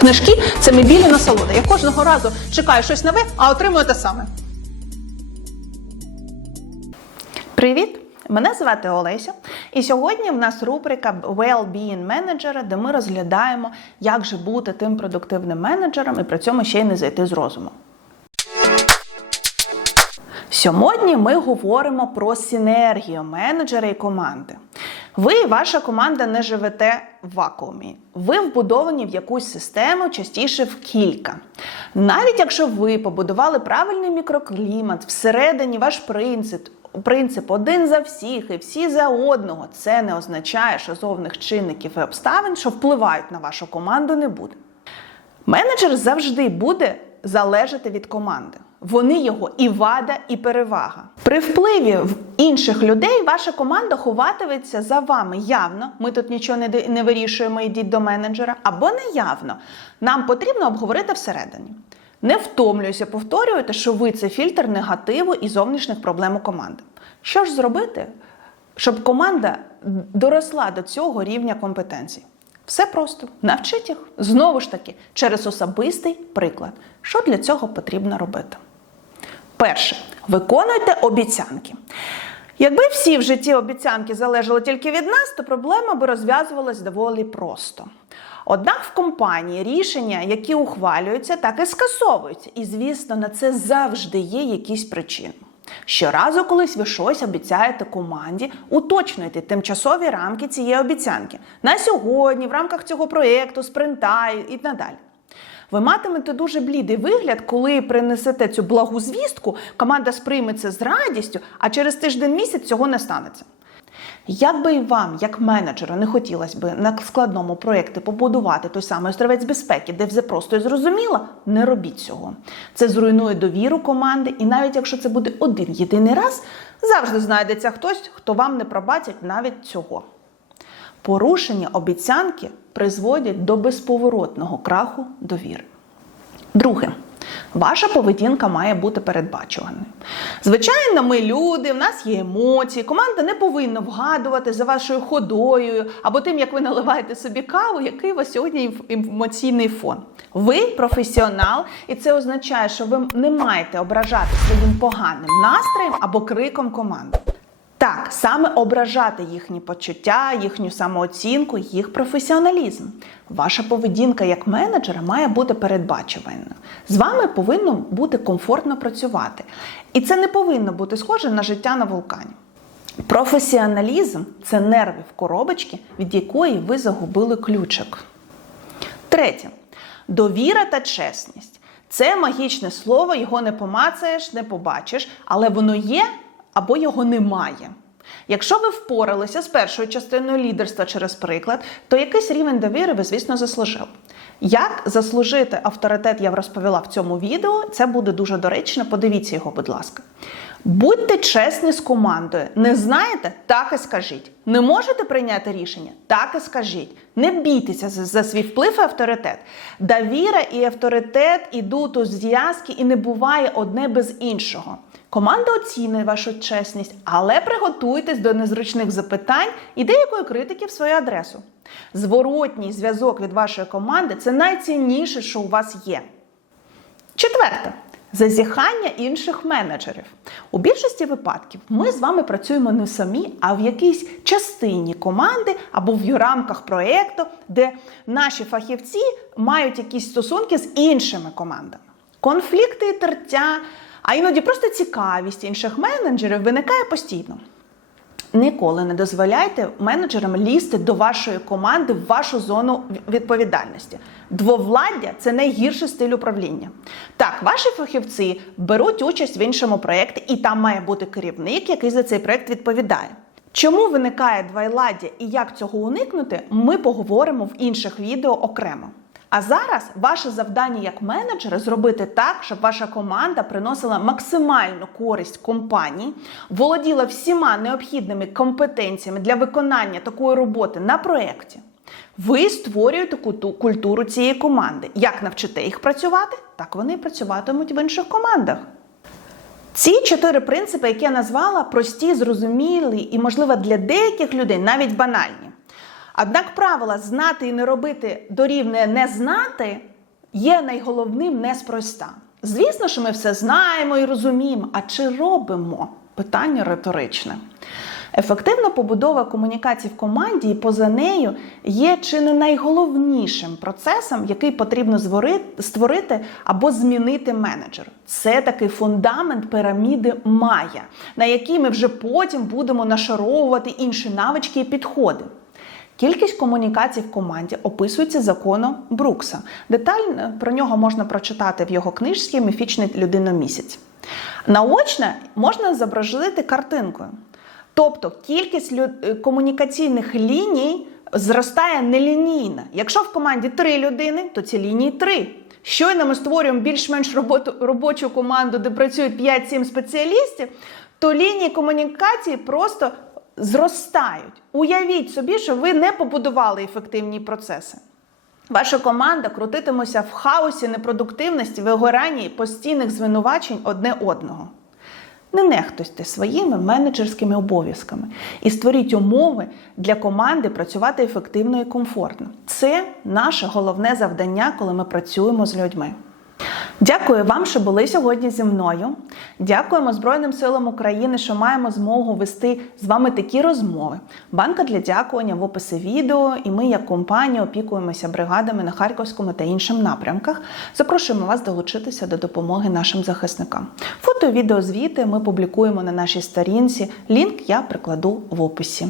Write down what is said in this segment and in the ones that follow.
Книжки це мебільна насолода. Я кожного разу чекаю щось нове, а отримую те саме. Привіт! Мене звати Олеся, і сьогодні в нас рубрика Well-being Manager, де ми розглядаємо, як же бути тим продуктивним менеджером і при цьому ще й не зайти з розуму. Сьогодні ми говоримо про синергію менеджера і команди. Ви і ваша команда не живете в вакуумі. Ви вбудовані в якусь систему, частіше в кілька. Навіть якщо ви побудували правильний мікроклімат, всередині ваш принцип, принцип один за всіх і всі за одного, це не означає, що зовних чинників і обставин, що впливають на вашу команду, не буде. Менеджер завжди буде залежати від команди. Вони його і вада, і перевага. При впливі в інших людей ваша команда ховатиметься за вами явно. Ми тут нічого не, не вирішуємо, йдіть до менеджера, або неявно. Нам потрібно обговорити всередині. Не втомлююся повторювати, що ви це фільтр негативу і зовнішніх проблем у команди. Що ж зробити, щоб команда доросла до цього рівня компетенцій? Все просто навчіть їх знову ж таки через особистий приклад. Що для цього потрібно робити? Перше, виконуйте обіцянки. Якби всі в житті обіцянки залежали тільки від нас, то проблема би розв'язувалась доволі просто. Однак в компанії рішення, які ухвалюються, так і скасовуються. І, звісно, на це завжди є якісь причини. Щоразу, колись ви щось обіцяєте команді, уточнюйте тимчасові рамки цієї обіцянки на сьогодні, в рамках цього проєкту, спринта і надалі. Ви матимете дуже блідий вигляд, коли принесете цю благу звістку, команда сприйме це з радістю, а через тиждень місяць цього не станеться. Як би вам, як менеджеру, не хотілося б на складному проєкті побудувати той самий островець безпеки, де все просто і зрозуміло, не робіть цього. Це зруйнує довіру команди, і навіть якщо це буде один єдиний раз, завжди знайдеться хтось, хто вам не пробачить навіть цього. Порушення обіцянки призводять до безповоротного краху довіри. Друге. Ваша поведінка має бути передбачуваною. Звичайно, ми люди, в нас є емоції. Команда не повинна вгадувати за вашою ходою або тим, як ви наливаєте собі каву, який у вас сьогодні емоційний фон. Ви професіонал, і це означає, що ви не маєте ображати своїм поганим настроєм або криком команди. Так, саме ображати їхні почуття, їхню самооцінку, їх професіоналізм. Ваша поведінка як менеджера має бути передбачуваною. З вами повинно бути комфортно працювати. І це не повинно бути схоже на життя на вулкані. Професіоналізм це нерви в коробочці, від якої ви загубили ключик. Третє. Довіра та чесність. Це магічне слово, його не помацаєш, не побачиш, але воно є або його немає. Якщо ви впоралися з першою частиною лідерства через приклад, то якийсь рівень довіри ви, звісно, заслужили. Як заслужити авторитет, я розповіла в цьому відео. Це буде дуже доречно. Подивіться його, будь ласка. Будьте чесні з командою. Не знаєте? Так і скажіть. Не можете прийняти рішення? Так і скажіть. Не бійтеся за, за свій вплив і авторитет. Довіра і авторитет ідуть у зв'язки, і не буває одне без іншого. Команда оцінює вашу чесність, але приготуйтесь до незручних запитань і деякої критики в свою адресу. Зворотній зв'язок від вашої команди це найцінніше, що у вас є. Четверте. Зазіхання інших менеджерів. У більшості випадків ми з вами працюємо не самі, а в якійсь частині команди або в рамках проєкту, де наші фахівці мають якісь стосунки з іншими командами. Конфлікти і тертя, а іноді просто цікавість інших менеджерів виникає постійно. Ніколи не дозволяйте менеджерам лізти до вашої команди в вашу зону відповідальності. Двовладдя це найгірший стиль управління. Так, ваші фахівці беруть участь в іншому проєкті, і там має бути керівник, який за цей проєкт відповідає. Чому виникає двойладдя і як цього уникнути, ми поговоримо в інших відео окремо. А зараз ваше завдання як менеджера зробити так, щоб ваша команда приносила максимальну користь компанії, володіла всіма необхідними компетенціями для виконання такої роботи на проєкті. Ви створюєте культуру цієї команди. Як навчите їх працювати, так вони і працюватимуть в інших командах. Ці чотири принципи, які я назвала, прості, зрозумілі і, можливо, для деяких людей навіть банальні. Однак правила знати і не робити дорівнює не знати є найголовним неспроста. Звісно, що ми все знаємо і розуміємо, а чи робимо? Питання риторичне. Ефективна побудова комунікації в команді і поза нею є чи не найголовнішим процесом, який потрібно створити або змінити менеджер. Це такий фундамент піраміди Майя, на який ми вже потім будемо нашаровувати інші навички і підходи. Кількість комунікацій в команді описується законом Брукса. Детально про нього можна прочитати в його книжці Міфічний людиномісяць. Наочно можна зобразити картинкою. Тобто кількість е, комунікаційних ліній зростає нелінійно. Якщо в команді три людини, то ці лінії три. Щойно ми створюємо більш-менш робочу команду, де працюють 5-7 спеціалістів, то лінії комунікації просто зростають. Уявіть собі, що ви не побудували ефективні процеси. Ваша команда крутитиметься в хаосі непродуктивності, вигорання і постійних звинувачень одне одного. Не нехтуйте своїми менеджерськими обов'язками і створіть умови для команди працювати ефективно і комфортно. Це наше головне завдання, коли ми працюємо з людьми. Дякую вам, що були сьогодні зі мною. Дякуємо Збройним силам України, що маємо змогу вести з вами такі розмови. Банка для дякування в описі відео, і ми, як компанія, опікуємося бригадами на Харківському та іншим напрямках. Запрошуємо вас долучитися до допомоги нашим захисникам. Фото відеозвіти ми публікуємо на нашій сторінці. Лінк я прикладу в описі.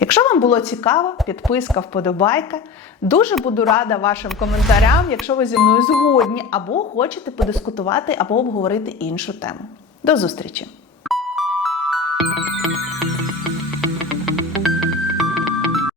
Якщо вам було цікаво, підписка, вподобайка. Дуже буду рада вашим коментарям, якщо ви зі мною згодні, або хочете подискутувати, або обговорити іншу тему. До зустрічі!